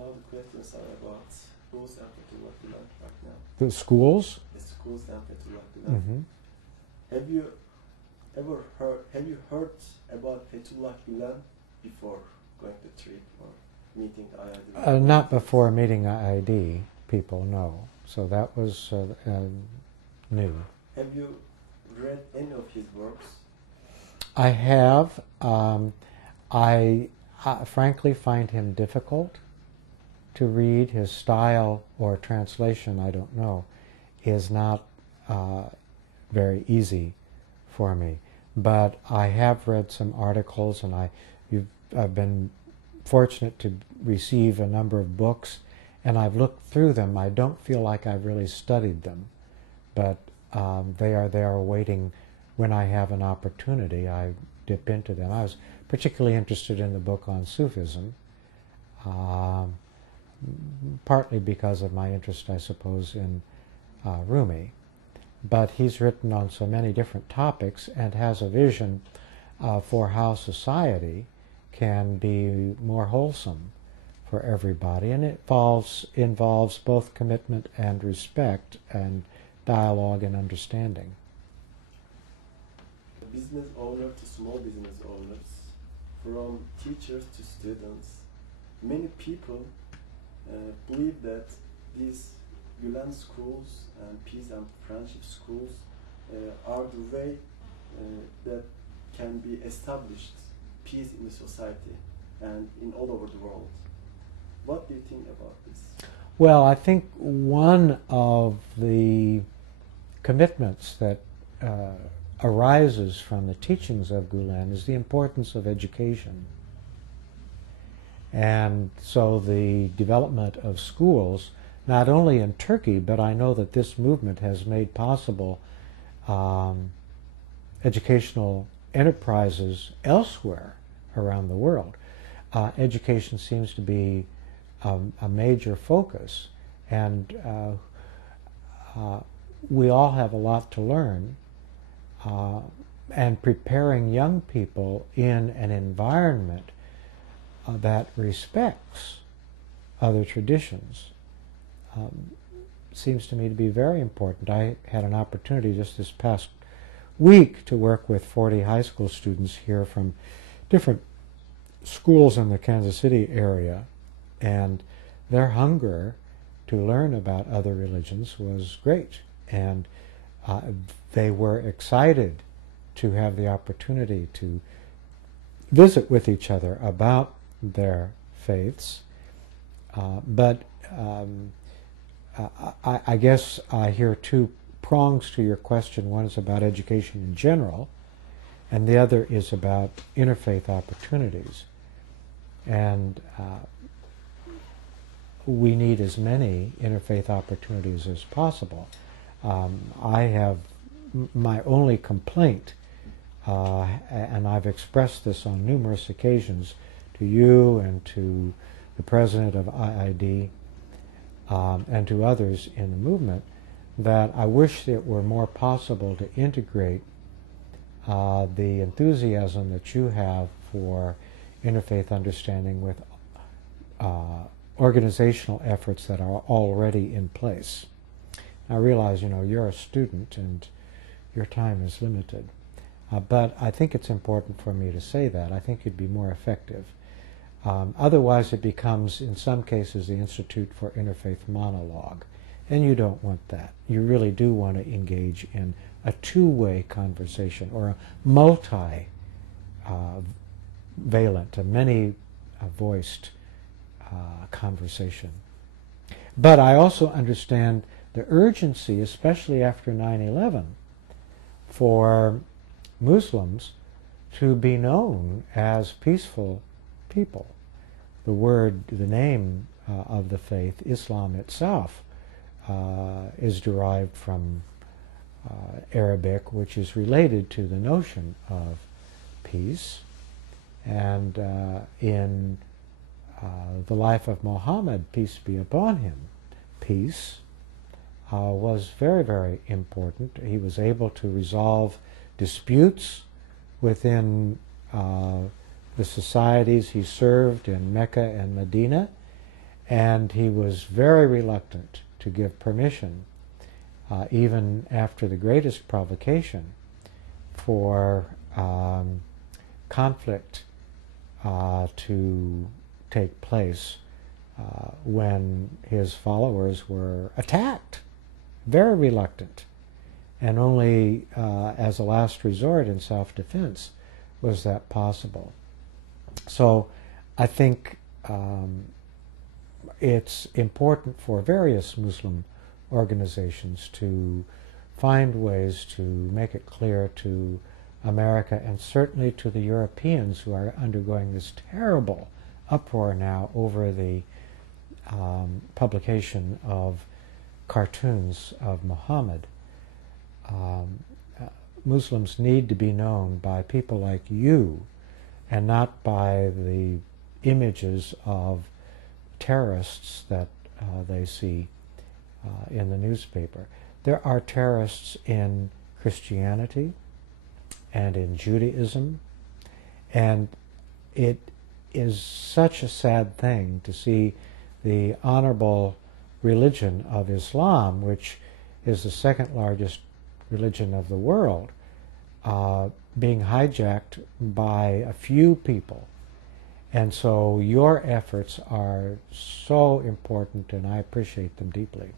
Now the questions are about schools and Fethullah Gulen right now. The schools? The schools and Fethullah Gulen. Mm-hmm. Have you heard about Fethullah Gulen before going to trip or meeting IID? Not before meeting IID people, no. So that was new. Have you read any of his works? I have. I frankly find him difficult to read. His style or translation, I don't know, is not very easy for me. But I have read some articles, and I've been fortunate to receive a number of books, and I've looked through them. I don't feel like I've really studied them, but they are there waiting. When I have an opportunity, I dip into them. I was particularly interested in the book on Sufism, partly because of my interest, I suppose, in Rumi. But he's written on so many different topics and has a vision for how society can be more wholesome for everybody. And it involves both commitment and respect and dialogue and understanding. Business owner to small business owners, from teachers to students, many people believe that these Gulen schools and peace and friendship schools are the way that can be established peace in the society and in all over the world. What do you think about this? Well, I think one of the commitments that arises from the teachings of Gulen is the importance of education. And so the development of schools, not only in Turkey, but I know that this movement has made possible educational enterprises elsewhere around the world. Education seems to be a major focus, and we all have a lot to learn. And preparing young people in an environment that respects other traditions seems to me to be very important. I had an opportunity just this past week to work with 40 high school students here from different schools in the Kansas City area, and their hunger to learn about other religions was great. And they were excited to have the opportunity to visit with each other about their faiths. But I guess I hear two prongs to your question. One is about education in general, and the other is about interfaith opportunities. And we need as many interfaith opportunities as possible. I have my only complaint, and I've expressed this on numerous occasions to you and to the president of IID and to others in the movement, that I wish it were more possible to integrate the enthusiasm that you have for interfaith understanding with organizational efforts that are already in place. I realize, you're a student and your time is limited. But I think it's important for me to say that. I think it'd be more effective. Otherwise, it becomes, in some cases, the Institute for Interfaith Monologue. And you don't want that. You really do want to engage in a two-way conversation or a multi-valent, a many-voiced conversation. But I also understand the urgency, especially after 9/11, for Muslims to be known as peaceful people. The name of the faith, Islam itself, is derived from Arabic, which is related to the notion of peace. And in the life of Muhammad, peace be upon him, peace was very, very important. He was able to resolve disputes within the societies he served in Mecca and Medina, And he was very reluctant to give permission, even after the greatest provocation, for conflict to take place when his followers were attacked. Very reluctant. And only as a last resort in self-defense was that possible. So I think it's important for various Muslim organizations to find ways to make it clear to America, and certainly to the Europeans who are undergoing this terrible uproar now over the publication of cartoons of Muhammad. Muslims need to be known by people like you, and not by the images of terrorists that they see in the newspaper. There are terrorists in Christianity and in Judaism, and it is such a sad thing to see the honorable religion of Islam, which is the second largest religion of the world, being hijacked by a few people. And so your efforts are so important, and I appreciate them deeply.